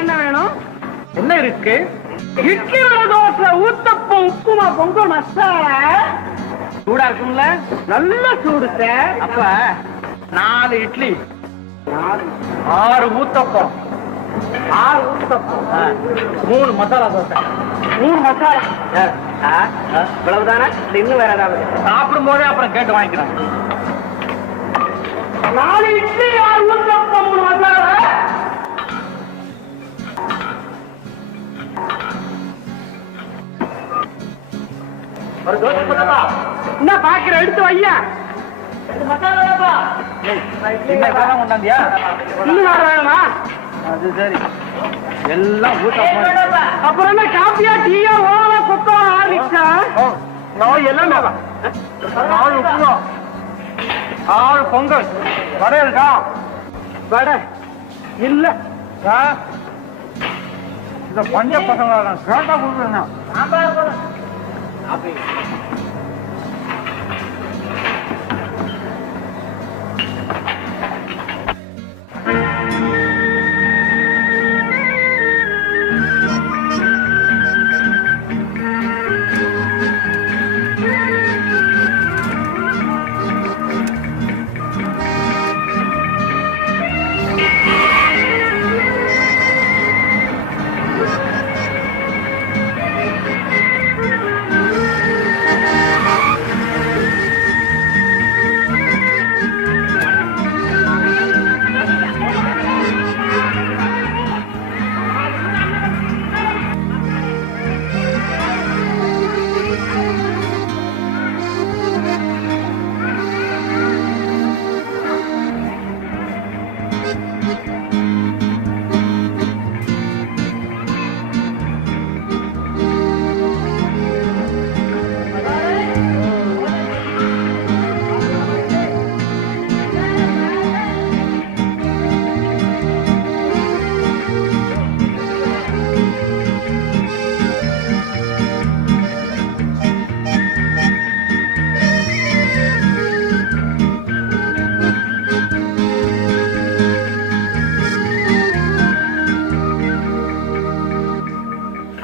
என்ன வேணும்? என்ன இருக்கு? இட்லி தோசை, ஊத்தப்பம், உப்புமா, பொங்கல், மசாலா. சூடா இருக்கும்ல? நல்ல சூடு சார். அப்ப 4 இட்லி, 6 ஊத்தப்பம், 3 மசாலா தோசை, 3 மசாலா. இவ்வளவுதானே? இன்னும் வேற ஏதாவது? சாப்பிடும் போதே அப்புறம் கேட்டு வாங்கிக்கிறேன். 4 இட்லி, 6 ஊத்தப்பம், 3 மசாலா. என்ன பாக்குற? எடுத்து வையா. கொண்டாந்தியா? இன்னும் வேணுமா? அது சரி. எல்லாம் அப்புறம் என்ன காப்பியா, டீயா, ஓவலா, கொத்தா, ஆரிச்சா? எல்லாம் 4 உப்புமா, 6 பொங்கல், வடை இருக்கா? வடை இல்ல. இந்த பஞ்ச பசங்க கேட்டா கொடுக்குறேன்.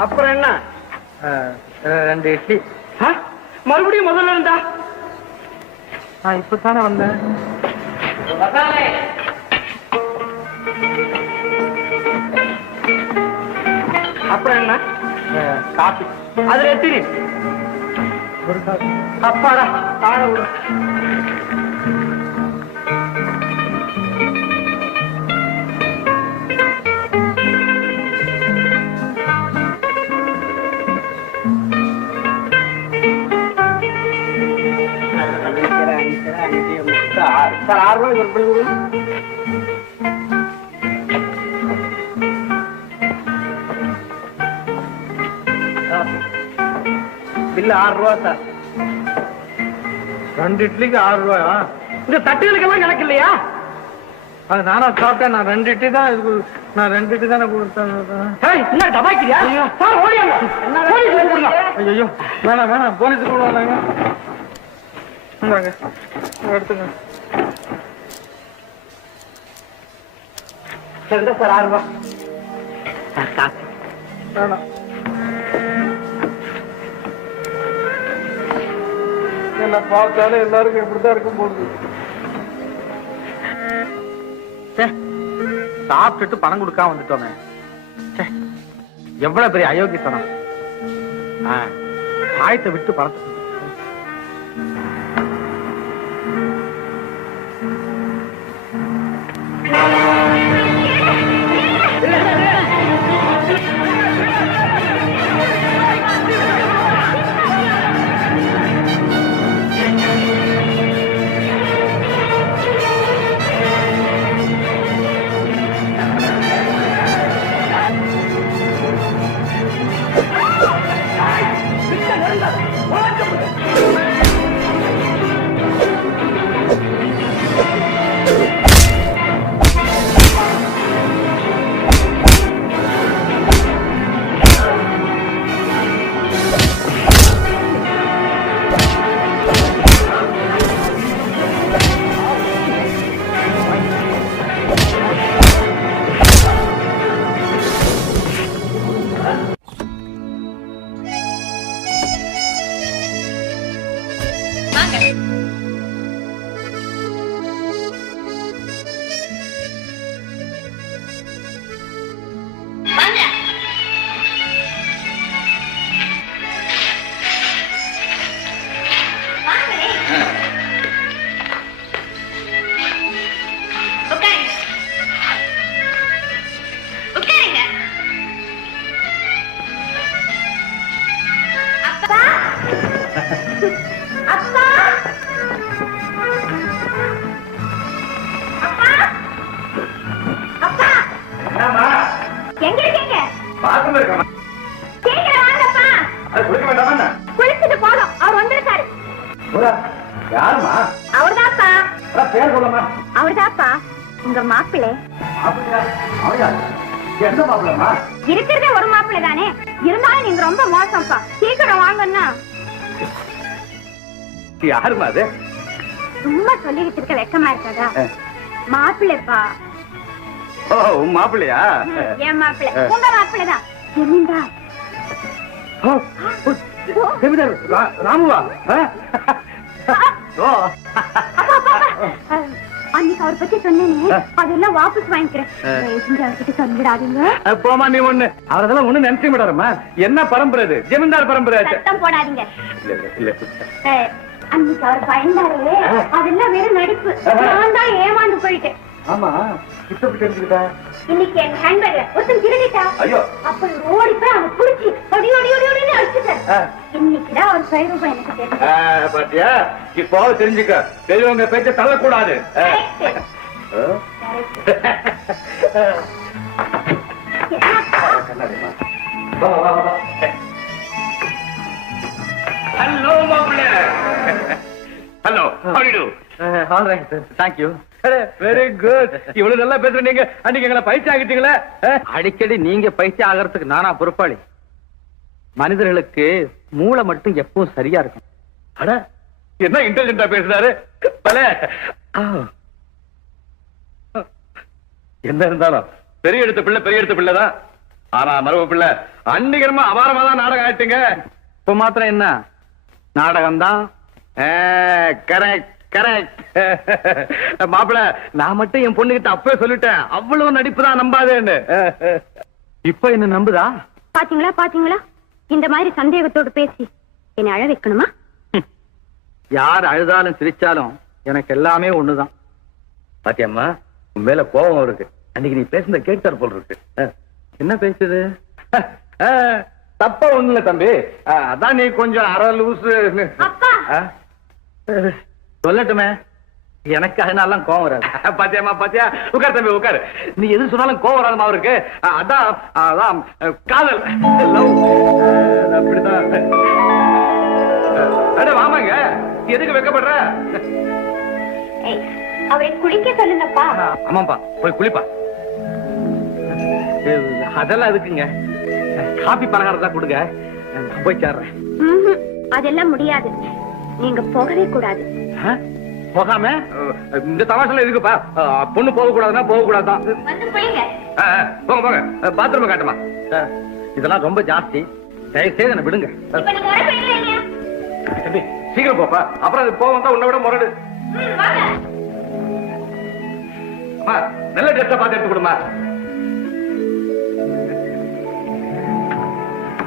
அப்புறம் என்ன? 2 இட்லி. மறுபடியும் முதல்ல இருந்தா? நான் இப்பதானே வந்தேன். அப்புறம் என்ன? காபி. அதுல எத்திரி? ஒரு காபி. அப்பாடா, தாழ விடு. சார் 6 ரூபாய் ஒரு பில்லு 6 ரூபா சார். 2 இட்லிக்கு 6 ரூபாயா? இந்த தட்டுகளுக்கெல்லாம் கணக்கு இல்லையா? அது நானா சாப்பிட்டேன். நான் 2 இட்லி தான். நான் 2 இட்லி தானே கொடுத்தேன். என்ன டபாக்கிறியா? சார் ஓடியாங்க. ஐயோ வேணாம் வேணாம், போலீஸ் கூட வந்தாங்க. எடுத்துங்க சார். சார் 6 ரூபா வேணாம். என்ன பார்த்தாலும் எல்லாருக்கும் இப்படித்தான் இருக்கும் போகுது. சாப்பிட்டுட்டு பணம் கொடுக்காம வந்துட்டோமே. எவ்வளவு பெரிய அயோக்கியத்தனம். ஆயத்தை விட்டு பணத்தை இருக்காமா? சீக்கிரம் வாங்கப்பா. அது குளிக்க வேண்டாமா? குளிச்சுட்டு போதும், அவர் வந்துருக்காரு. யாருமா? அவர்தாப்பா. பேர் சொல்லமா? அவர்தாப்பா உங்க மாப்பிள்ளை. எந்த மாப்பிள்ளமா? இருக்கிறதே ஒரு மாப்பிள்ளை தானே, இருந்தாலும் நீங்க ரொம்ப மோசம்ப்பா. சீக்கிரம் வாங்கன்னா. யாருமா அது? சும்மா சொல்லிக்கிட்டு இருக்க வெக்கமா இருக்காதா? மாப்பிள்ளைப்பா. ஓ, உன் மாப்பிள்ளையா? என் மாப்பிள்ளை. உங்க மாப்பிள்ளை தான். ஜமீன்தார். ஜமீன்தார் ராமுவா? ஓ, அன்னைக்கு அவர் பத்தி சொன்னேனே, அதெல்லாம் வாபஸ் வாங்கிக்கிறேன். அவர்கிட்ட சொல்லிடாதீங்க. போமா நீ ஒண்ணு. அவரெல்லாம் ஒண்ணு நினைச்சு விடாரமா. என்ன பரம்பரை இது? ஜமீன்தார் பரம்பரை. சத்தம் போடாதீங்க. இல்ல. அன்னைக்கு அவர் பயந்தாரு, அதெல்லாம் வெறும் நடிப்பு. நான் தான் ஏமாந்து போயிட்டேன். ஆமா, இப்ப தெரிஞ்சுக்கிட்டா? இன்னைக்கு என் ஹேண்ட்பேக்ல ஒருத்தன் திருடிட்டா. ஐயோ, அப்ப ஓடி போய் அவன் குடிச்சு ஓடி அடிச்சுட்டார். இன்னைக்குதான் அவர் சைரூபம் எனக்கு தெரியும். பாத்தியா? இப்போ தெரிஞ்சுக்க, பெரியவங்க பேச்ச தள்ளக்கூடாது. ஹலோ மாப்பிள்ளை. Hello, how do you do? All right sir, thank you. Very good. இவ்வளவு நல்லா பேசுற நீங்க அன்னைக்கு எங்களை பயிற்சி ஆகிட்டீங்களே. அடிக்கடி நீங்க பயிற்சி ஆகிறதுக்கு நானா பொறுப்பாளி? மனிதர்களுக்கு மூளை மட்டும் எப்பவும் சரியா இருக்கும். அட, என்ன இன்டெலிஜென்டா பேசுறாரு. பலே, என்ன இருந்தாலும் பெரிய எடுத்த பிள்ளைதான். ஆனா மரபு பிள்ளை அன்னிகரமா அபாரமா தான் நாடகம் ஆயிட்டுங்க. இப்ப மாத்திரம் என்ன நாடகம் தான். கரெக்ட். மாப்பிள்ள, நான் மட்டும் என் பொண்ணுகிட்ட அப்பவே சொல்லிட்டேன், அவ்வளவு நடிப்பு தான் நம்பாதேன்னு. இப்ப என்ன நம்புதா? பாத்தீங்களா இந்த மாதிரி சந்தேகத்தோடு பேசி என்னை அழ வைக்கணுமா? யார் அழுதாலும் சிரிச்சாலும் எனக்கு எல்லாமே ஒண்ணுதான். பாத்தியம்மா, உன் மேல கோபம் இருக்கு. அன்னைக்கு நீ பேசுனத கேட்டார் போல் இருக்கு. என்ன பேசுது? தப்பா ஒண்ணு இல்ல தம்பி. அதான் நீ கொஞ்சம் அரை லூசு. அப்பா, சொல்லட்டுமே, எனக்கு அதனால கோவம் வராது. பாத்தியா? உட்கார் தம்பி, உட்காரு. நீ எது சொன்னாலும் கோவம் வராதமா அவருக்கு. அதான் காதல், லவ். அப்படிதான். அட வாமாங்க, எதுக்கு வெக்கப்படுற? அவரை குளிக்க சொல்லுங்கப்பா. ஆமாப்பா, போய் குளிப்பா. அதெல்லாம் எதுக்குங்க? காபி பலகாரம் தான் கொடுங்க, நான் போய் சேர்றேன். அதெல்லாம் முடியாது, நீங்க போகவே கூடாது. போகாம இந்த தமாஷெல்லாம் எதுக்குப்பா? பொண்ணு போக கூடாதுன்னா போக கூடாதான். வந்து குளிங்க. போங்க. பாத்ரூம் காட்டுமா? இதெல்லாம் ரொம்ப ஜாஸ்தி, தயவு செய்து என்ன விடுங்க. இப்ப நீங்க வர போறீங்களா இல்லையா? தம்பி, சீக்கிரம் போப்பா. அப்புறம் அது போக வந்தா உன்னை விட முரடு. வாங்க. நல்ல ட்ரெஸ்ஸா பார்த்து எடுத்து கொடுமா.